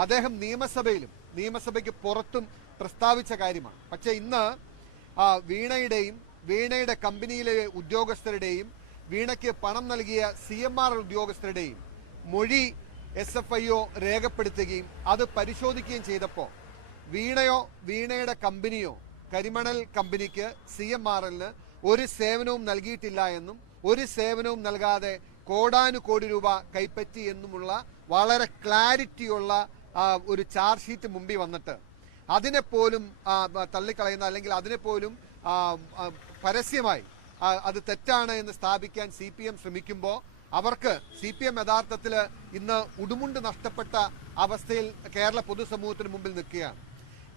അദ്ദേഹം നിയമസഭയിലും നിയമസഭയ്ക്ക് പുറത്തും പ്രസ്താവിച്ച കാര്യമാണ്. പക്ഷേ ഇന്ന് വീണയുടെയും വീണയുടെ കമ്പനിയിലെ ഉദ്യോഗസ്ഥരുടെയും വീണയ്ക്ക് പണം നൽകിയ സി എം ആർ ഉദ്യോഗസ്ഥരുടെയും മൊഴി എസ് എഫ് ഐ ഒ രേഖപ്പെടുത്തുകയും അത് പരിശോധിക്കുകയും ചെയ്തപ്പോൾ വീണയോ വീണയുടെ കമ്പനിയോ കരിമണൽ കമ്പനിക്ക് സി എം ആർ എല്ലിന് ഒരു സേവനവും നൽകിയിട്ടില്ല എന്നും ഒരു സേവനവും നൽകാതെ കോടാനുകോടി രൂപ കൈപ്പറ്റി എന്നുമുള്ള വളരെ ക്ലാരിറ്റിയുള്ള ഒരു ചാർജ് ഷീറ്റ് മുമ്പിൽ വന്നിട്ട് അതിനെപ്പോലും തള്ളിക്കളയുന്ന അല്ലെങ്കിൽ അതിനെപ്പോലും പരസ്യമായി അത് തെറ്റാണ് എന്ന് സ്ഥാപിക്കാൻ സി പി എം ശ്രമിക്കുമ്പോൾ അവർക്ക് സി പി എം യഥാർത്ഥത്തിൽ ഇന്ന് ഉടുമുണ്ട് നഷ്ടപ്പെട്ട അവസ്ഥയിൽ കേരള പൊതുസമൂഹത്തിന് മുമ്പിൽ നിൽക്കുകയാണ്.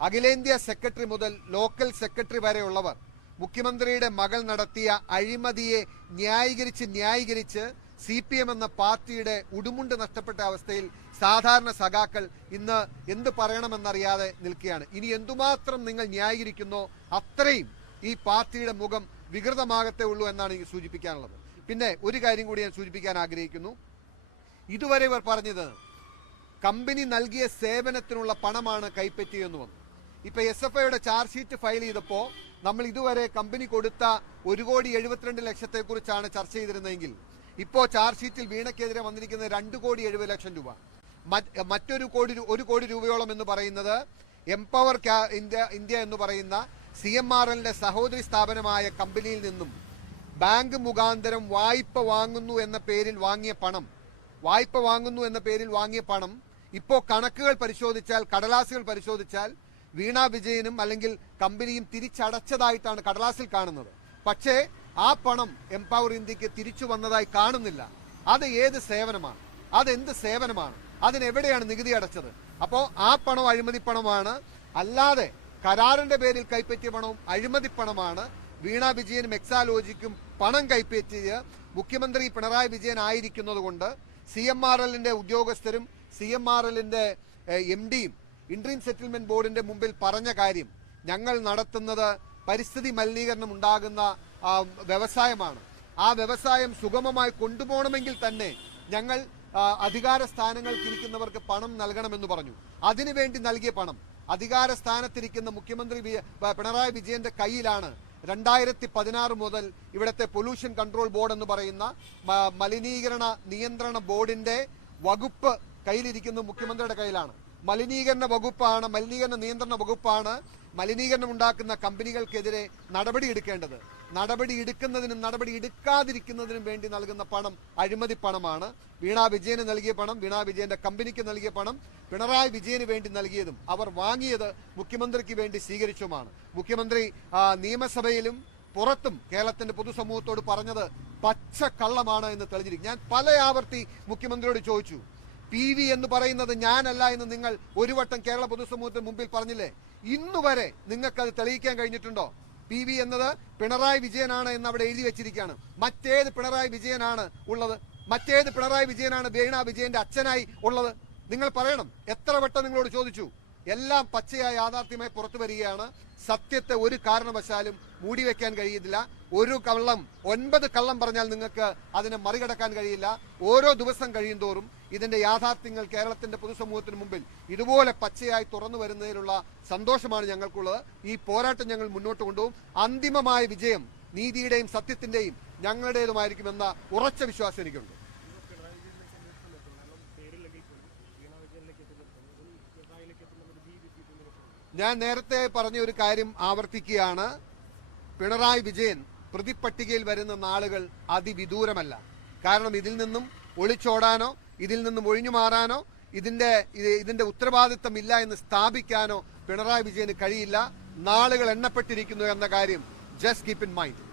അഖിലേന്ത്യാ സെക്രട്ടറി മുതൽ ലോക്കൽ സെക്രട്ടറി വരെയുള്ളവർ മുഖ്യമന്ത്രിയുടെ മകൾ നടത്തിയ അഴിമതിയെ ന്യായീകരിച്ച് ന്യായീകരിച്ച് സി പി എം എന്ന പാർട്ടിയുടെ ഉടുമുണ്ട് നഷ്ടപ്പെട്ട അവസ്ഥയിൽ സാധാരണ സഖാക്കൾ ഇന്ന് എന്ത് പറയണമെന്നറിയാതെ നിൽക്കുകയാണ്. ഇനി എന്തുമാത്രം നിങ്ങൾ ന്യായീകരിക്കുന്നോ അത്രയും ഈ പാർട്ടിയുടെ മുഖം വികൃതമാകത്തേ ഉള്ളൂ എന്നാണ് എനിക്ക് സൂചിപ്പിക്കാനുള്ളത്. പിന്നെ ഒരു കാര്യം കൂടി ഞാൻ സൂചിപ്പിക്കാൻ ആഗ്രഹിക്കുന്നു. ഇതുവരെ ഇവർ പറഞ്ഞത് കമ്പനി നൽകിയ സേവനത്തിനുള്ള പണമാണ് കൈപ്പറ്റിയെന്ന് വന്നു. ഇപ്പൊ എസ് എഫ് ഐയുടെ ചാർജ് ഷീറ്റ് ഫയൽ ചെയ്തപ്പോൾ നമ്മൾ ഇതുവരെ കമ്പനി കൊടുത്ത ഒരു കോടി എഴുപത്തിരണ്ട് ലക്ഷത്തെ കുറിച്ചാണ് ചർച്ച ചെയ്തിരുന്നതെങ്കിൽ ഇപ്പോ ചാർജ് ഷീറ്റിൽ വീണക്കെതിരെ വന്നിരിക്കുന്നത് രണ്ട് കോടി എഴുപത് ലക്ഷം രൂപ. മറ്റൊരു കോടി ഒരു കോടി രൂപയോളം എന്ന് പറയുന്നത് എംപവർ ഇന്ത്യ ഇന്ത്യ എന്ന് പറയുന്ന സി എം ആർ എല്ലിന്റെ സഹോദരി സ്ഥാപനമായ കമ്പനിയിൽ നിന്നും ബാങ്ക് മുഖാന്തരം വായ്പ വാങ്ങുന്നു എന്ന പേരിൽ വാങ്ങിയ പണം വായ്പ വാങ്ങുന്നു എന്ന പേരിൽ വാങ്ങിയ പണം ഇപ്പോൾ കണക്കുകൾ പരിശോധിച്ചാൽ കടലാസുകൾ പരിശോധിച്ചാൽ വീണ വിജയനും അല്ലെങ്കിൽ കമ്പനിയും തിരിച്ചടച്ചതായിട്ടാണ് കടലാസിൽ കാണുന്നത്. പക്ഷേ ആ പണം എംപവർ ഇന്ത്യയ്ക്ക് തിരിച്ചു വന്നതായി കാണുന്നില്ല. അത് ഏത് സേവനമാണ്? അതെന്ത് സേവനമാണ്? അതിനെവിടെയാണ് നികുതി അടച്ചത്? അപ്പോൾ ആ പണം അഴിമതി പണമാണ് അല്ലാതെ കരാറിന്റെ പേരിൽ കൈപ്പറ്റിയ പണവും അഴിമതി പണമാണ് വീണ വിജയനും എക്സാലോജിക്കും പണം കൈപ്പറ്റിയ മുഖ്യമന്ത്രി പിണറായി വിജയൻ ആയിരിക്കുന്നത് കൊണ്ട് സി എം ആർ എല്ലിന്റെ ഉദ്യോഗസ്ഥരും സി എം ആർ എല്ലിന്റെ എം ഡിയും ഇൻട്രീം സെറ്റിൽമെന്റ് ബോർഡിന്റെ മുമ്പിൽ പറഞ്ഞ കാര്യം ഞങ്ങൾ നടത്തുന്നത് പരിസ്ഥിതി മലിനീകരണം ഉണ്ടാകുന്ന വ്യവസായമാണ്. ആ വ്യവസായം സുഗമമായി കൊണ്ടുപോകണമെങ്കിൽ തന്നെ ഞങ്ങൾ അധികാര സ്ഥാനങ്ങൾക്കിരിക്കുന്നവർക്ക് പണം നൽകണമെന്ന് പറഞ്ഞു. അതിനുവേണ്ടി നൽകിയ പണം. അധികാര സ്ഥാനത്തിരിക്കുന്ന മുഖ്യമന്ത്രി പിണറായി വിജയന്റെ കയ്യിലാണ് രണ്ടായിരത്തി പതിനാറ് മുതൽ ഇവിടുത്തെ പൊല്യൂഷൻ കൺട്രോൾ ബോർഡ് എന്ന് പറയുന്ന മലിനീകരണ നിയന്ത്രണ ബോർഡിന്റെ വകുപ്പ് കയ്യിലിരിക്കുന്നത് മുഖ്യമന്ത്രിയുടെ കയ്യിലാണ്. മലിനീകരണ വകുപ്പാണ് മലിനീകരണ നിയന്ത്രണ വകുപ്പാണ് മലിനീകരണം ഉണ്ടാക്കുന്ന കമ്പനികൾക്കെതിരെ നടപടി എടുക്കേണ്ടത്. നടപടി എടുക്കുന്നതിനും നടപടി എടുക്കാതിരിക്കുന്നതിനും വേണ്ടി നൽകുന്ന പണം അഴിമതി പണമാണ്. വീണ വിജയന് നൽകിയ പണം വീണ വിജയന്റെ കമ്പനിക്ക് നൽകിയ പണം പിണറായി വിജയന് വേണ്ടി നൽകിയതും അവർ വാങ്ങിയത് മുഖ്യമന്ത്രിക്ക് വേണ്ടി സ്വീകരിച്ചുമാണ്. മുഖ്യമന്ത്രി നിയമസഭയിലും പുറത്തും കേരളത്തിന്റെ പൊതുസമൂഹത്തോട് പറഞ്ഞത് പച്ച കള്ളമാണ് എന്ന് തെളിഞ്ഞിരിക്കും. ഞാൻ പല ആവർത്തി മുഖ്യമന്ത്രിയോട് ചോദിച്ചു പി വി എന്ന് പറയുന്നത് ഞാനല്ല എന്ന് നിങ്ങൾ ഒരു വട്ടം കേരള പൊതുസമൂഹത്തിന് മുമ്പിൽ പറഞ്ഞില്ലേ? ഇന്നുവരെ വരെ അത് തെളിയിക്കാൻ കഴിഞ്ഞിട്ടുണ്ടോ? പി വി എന്നത് പിണറായി വിജയനാണ് എന്ന് അവിടെ എഴുതി വെച്ചിരിക്കുകയാണ്. മറ്റേത് പിണറായി വിജയനാണ് ഉള്ളത്? മറ്റേത് പിണറായി വിജയനാണ് വീണ വിജയന്റെ അച്ഛനായി ഉള്ളത്? നിങ്ങൾ പറയണം. എത്ര വട്ടം നിങ്ങളോട് ചോദിച്ചു? എല്ലാം പച്ചയായ യാഥാർത്ഥ്യമായി പുറത്തു വരികയാണ്. സത്യത്തെ ഒരു കാരണവശാലും മൂടി വെക്കാൻ കഴിയില്ല ഒരു കള്ളം ഒൻപത് കള്ളം പറഞ്ഞാൽ നിങ്ങൾക്ക് അതിനെ മറികടക്കാൻ കഴിയില്ല. ഓരോ ദിവസം കഴിയും തോറും ഇതിന്റെ യാഥാർത്ഥ്യങ്ങൾ കേരളത്തിന്റെ പൊതുസമൂഹത്തിന് മുമ്പിൽ ഇതുപോലെ പച്ചയായി തുറന്നു വരുന്നതിലുള്ള സന്തോഷമാണ് ഞങ്ങൾക്കുള്ളത്. ഈ പോരാട്ടം ഞങ്ങൾ മുന്നോട്ട് കൊണ്ടുപോകും. അന്തിമമായ വിജയം നീതിയുടെയും സത്യത്തിന്റെയും ഞങ്ങളുടേതുമായിരിക്കുമെന്ന ഉറച്ച വിശ്വാസം എനിക്കുണ്ട്. ഞാൻ നേരത്തെ പറഞ്ഞ ഒരു കാര്യം ആവർത്തിക്കുകയാണ്. പിണറായി വിജയൻ പ്രതിപ്പട്ടികയിൽ വരുന്ന നാളുകൾ അതിവിദൂരമല്ല. കാരണം ഇതിൽ നിന്നും ഒളിച്ചോടാനോ ഇതിൽ നിന്നും ഒഴിഞ്ഞു മാറാനോ ഇതിന്റെ ഇതിന്റെ ഉത്തരവാദിത്തം ഇല്ല എന്ന് സ്ഥാപിക്കാനോ പിണറായി വിജയന് കഴിയില്ല. നാളുകൾ എണ്ണപ്പെട്ടിരിക്കുന്നു എന്ന കാര്യം ജസ്റ്റ് കീപ്പ് ഇൻ മൈൻഡ്.